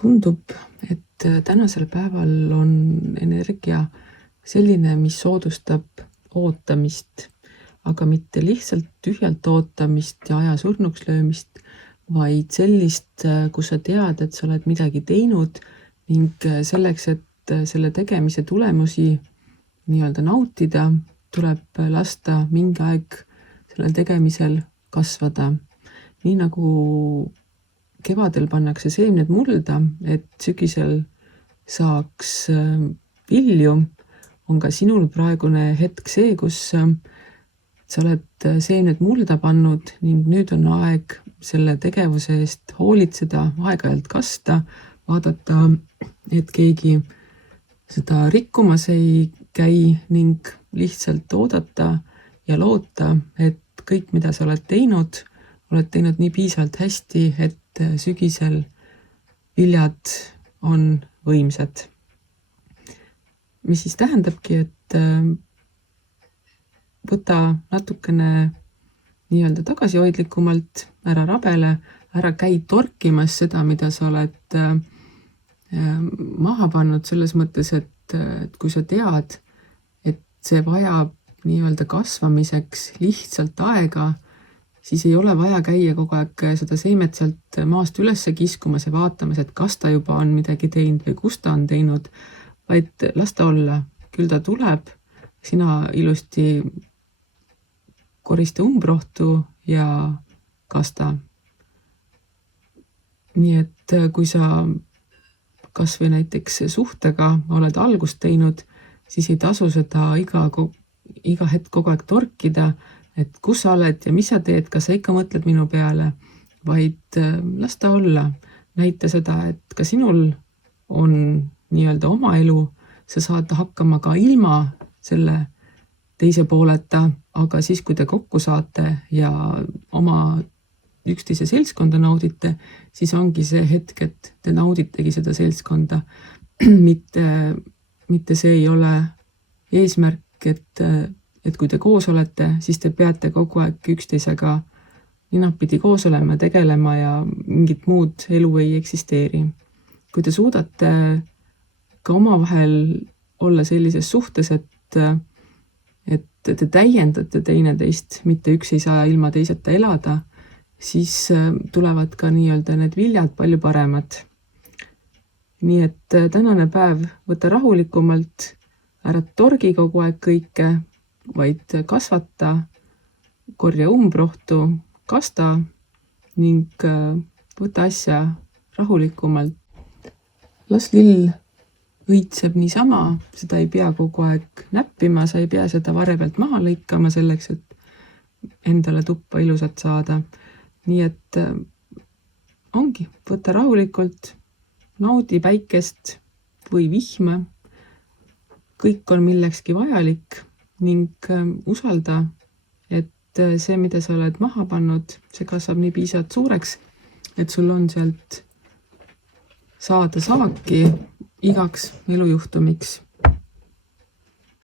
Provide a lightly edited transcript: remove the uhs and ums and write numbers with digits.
Tundub, et tänasel päeval on energia selline, mis soodustab ootamist, aga mitte lihtsalt tühjalt ootamist ja aja surnuks löömist, vaid sellist, kus sa tead, et sa oled midagi teinud ning selleks, et selle tegemise tulemusi nii-öelda nautida, tuleb lasta mingi aeg sellel tegemisel kasvada. Nii nagu kevadel pannakse seemned mulda, et sügisel saaks vilju, on ka sinul praegune hetk see, kus sa oled seemned mulda pannud ning nüüd on aeg selle tegevuse eest hoolitseda, aeg-ajalt kasta, vaadata, et keegi seda rikkumas ei käi ning lihtsalt oodata ja loota, et kõik, mida sa oled teinud nii piisavalt hästi, et sügisel viljad on võimsad. Mis siis tähendabki, et võta natukene nii-öelda tagasihoidlikumalt, ära rabele, ära käi torkimas seda, mida sa oled maha pannud selles mõttes, et kui sa tead, et see vajab nii-öelda kasvamiseks lihtsalt aega, siis ei ole vaja käia kogu aeg seda seemet sealt maast üles kiskumas ja vaatamas, et kas ta juba on midagi teinud või kus ta on teinud, vaid las ta olla, küll ta tuleb, sina ilusti korista umbrohtu ja kasta. Nii et kui sa kas või näiteks suhtega oled algust teinud, siis ei tasu seda iga hetk kogu aeg torkida, et kus sa oled ja mis sa teed, kas sa ikka mõtled minu peale, vaid las ta olla. Näita seda, et ka sinul on nii-öelda oma elu, sa saad hakkama ka ilma selle teise pooleta, aga siis, kui te kokku saate ja oma üksteise seltskonda naudite, siis ongi see hetk, et te nauditegi seda seltskonda. Mitte see ei ole eesmärk, et kui te koos olete, siis te peate kogu aeg üksteisega ninapidi koos olema, tegelema ja mingit muud elu ei eksisteeri. Kui te suudate ka omavahel olla sellises suhtes, et te täiendate teineteist, mitte üks ei saa ilma teiseta elada, siis tulevad ka nii-öelda need viljad palju paremad. Nii et tänane päev võta rahulikumalt, ära torgi kogu aeg kõike, vaid kasvata, korja umbrohtu, kasta ning võta asja rahulikumalt. Las lill õitseb niisama, seda ei pea kogu aeg näppima, sa ei pea seda varre pealt maha lõikama selleks, et endale tuppa ilusat saada. Nii et ongi, võta rahulikult, naudi päikest või vihma, kõik on millekski vajalik ning usalda, et see, mida sa oled maha pannud, see kasvab nii piisavalt suureks, et sul on sealt saada saaki igaks elujuhtumiks.